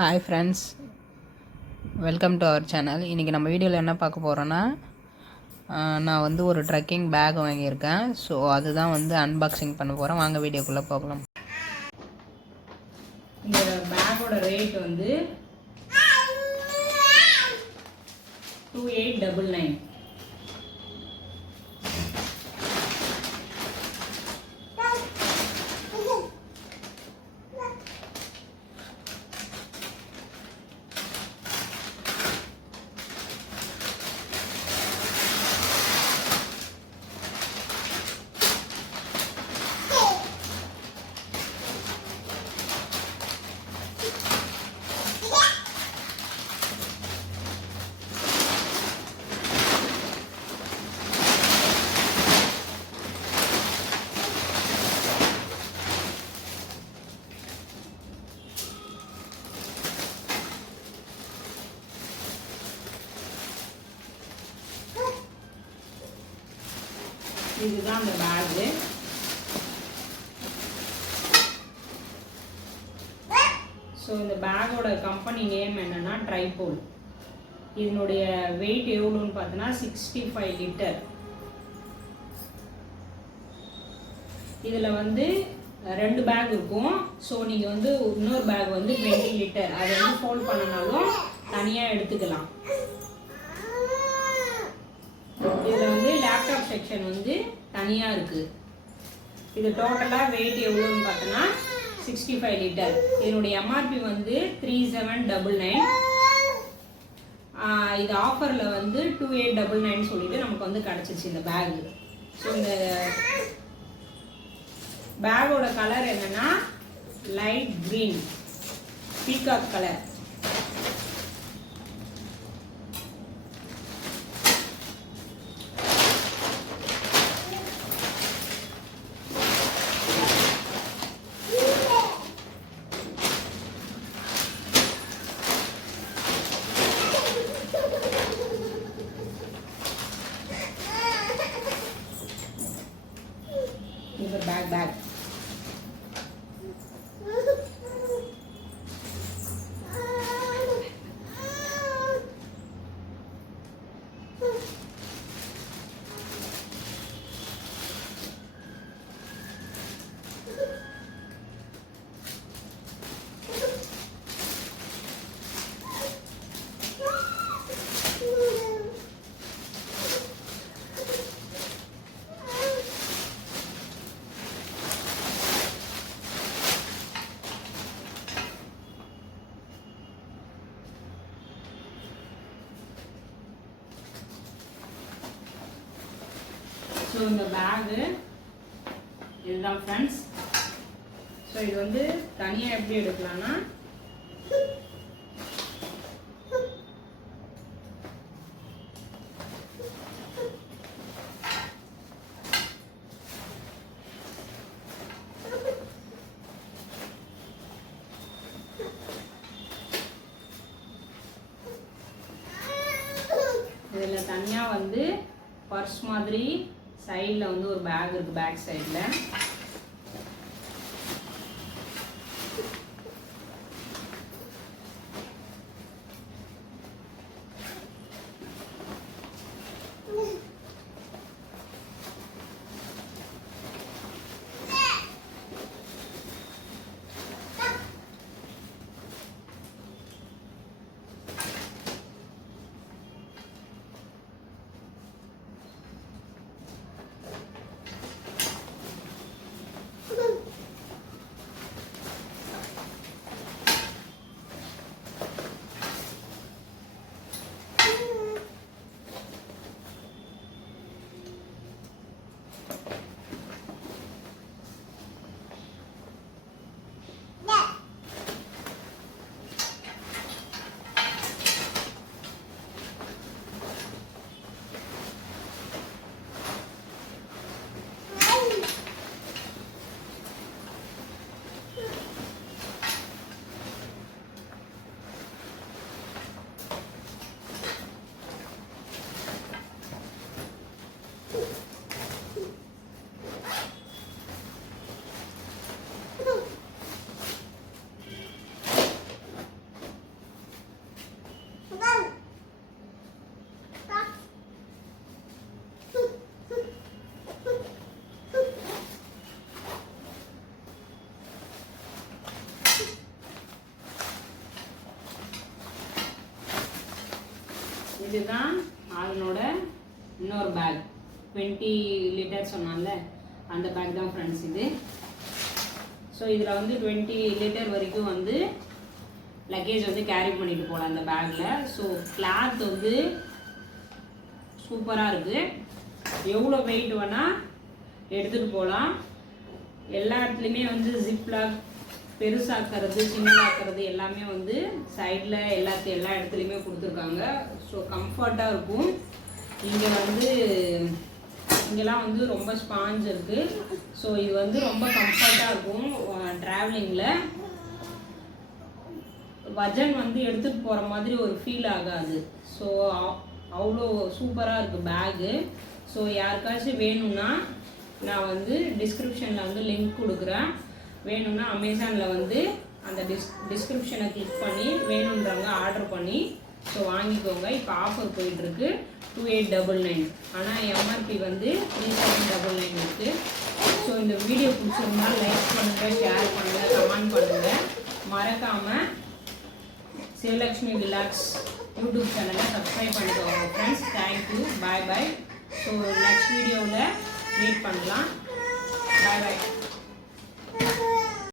Hi friends, welcome to our channel. இன்றைக்கி நம்ம வீடியோவில் என்ன பார்க்க போகிறோன்னா, நான் வந்து ஒரு ட்ரெக்கிங் பேக் வாங்கியிருக்கேன். ஸோ அதுதான் வந்து அன்பாக்சிங் பண்ண போகிறேன். வாங்க வீடியோக்குள்ளே போகலாம். இந்த பேக்கோட ரேட் வந்து 2899. இதுதான் அந்த பேகு. ஸோ இந்த பேக்கோட கம்பெனி நேம் என்னன்னா ட்ரைபோல். இதனுடைய வெயிட் எவ்வளோன்னு பார்த்தோன்னா 65 லிட்டர். இதில் வந்து 2 பேக் இருக்கும். ஸோ நீங்கள் வந்து இன்னொரு பேக் வந்து 20 லிட்டர் அதை வந்து ஃபோல்ட் பண்ணனாலும் தனியாக எடுத்துக்கலாம். இதில் வந்து லேப்டாப் செக்ஷன் வந்து தனியாக இருக்குது. இது டோட்டலாக வெயிட் எவ்வளோன்னு பார்த்தோன்னா 65 லிட்டர். இதனுடைய எம்ஆர்பி வந்து 3799. இது ஆஃபரில் வந்து 2899 சொல்லிட்டு நமக்கு வந்து கிடச்சிச்சு இந்த பேகு. ஸோ இந்த பேக்கோட கலர் என்னன்னா light green peacock colour. Bag. So இந்த பேகு இதுதான் ஃப்ரெண்ட்ஸ். ஸோ இது வந்து தனியாக எப்படி எடுக்கலாம்னா, இதில் தனியாக வந்து பர்ஸ் மாதிரி சைடில் வந்து ஒரு பேக் இருக்குது. பேக் சைடில் இதுதான் அதனோட இன்னொரு பேக் 20 லிட்டர் சொன்னால அந்த பேக் தான் ஃப்ரெண்ட்ஸ் இது. ஸோ இதில் வந்து 20 லிட்டர் வரைக்கும் வந்து லக்கேஜ் வந்து கேரி பண்ணிட்டு போகலாம் அந்த பேக்கில். ஸோ கிளாத் வந்து சூப்பராக இருக்குது. எவ்வளோ வெயிட் வேணால் எடுத்துகிட்டு போகலாம். எல்லா இடத்துலையுமே வந்து ஜிப்லாக் பெருசாக்கிறது சின்னதாக்குறது எல்லாமே வந்து சைடில் எல்லா இடத்துலையுமே கொடுத்துருக்காங்க. ஸோ கம்ஃபர்ட்டாக இருக்கும். இங்கே வந்து இங்கெல்லாம் வந்து ரொம்ப ஸ்பாஞ்ச் இருக்குது. ஸோ இது வந்து ரொம்ப கம்ஃபர்ட்டாக இருக்கும் ட்ராவலிங்கில். வஜன் வந்து எடுத்துகிட்டு போகிற மாதிரி ஒரு ஃபீல் ஆகாது. ஸோ அவ்வளோ சூப்பராக இருக்குது பேகு. ஸோ யாருக்காச்சும் வேணும்னா நான் வந்து டிஸ்கிரிப்ஷனில் வந்து லிங்க் கொடுக்குறேன். வேணும்னா அமேசானில் வந்து அந்த டிஸ்கிரிப்ஷனை கிளிக் பண்ணி வேணுன்றவங்க ஆர்டர் பண்ணி ஸோ வாங்கிக்கோங்க. இப்போ ஆஃபர் போயிட்டுருக்கு 2899. ஆனால் எம்ஆர்பி வந்து 3799 இருக்குது. ஸோ இந்த வீடியோ பிடிச்சிருந்தா லைக் பண்ணுங்கள், ஷேர் பண்ணுங்கள், கமெண்ட் பண்ணுங்கள். மறக்காமல் சிவலக்ஷ்மி விலாக்ஸ் யூடியூப் சேனலை சப்ஸ்கிரைப் பண்ணிக்கோங்க ஃப்ரெண்ட்ஸ். தேங்க்யூ, பாய் பாய். ஸோ நெக்ஸ்ட் வீடியோவில் மீட் பண்ணலாம். பாய் பாய்.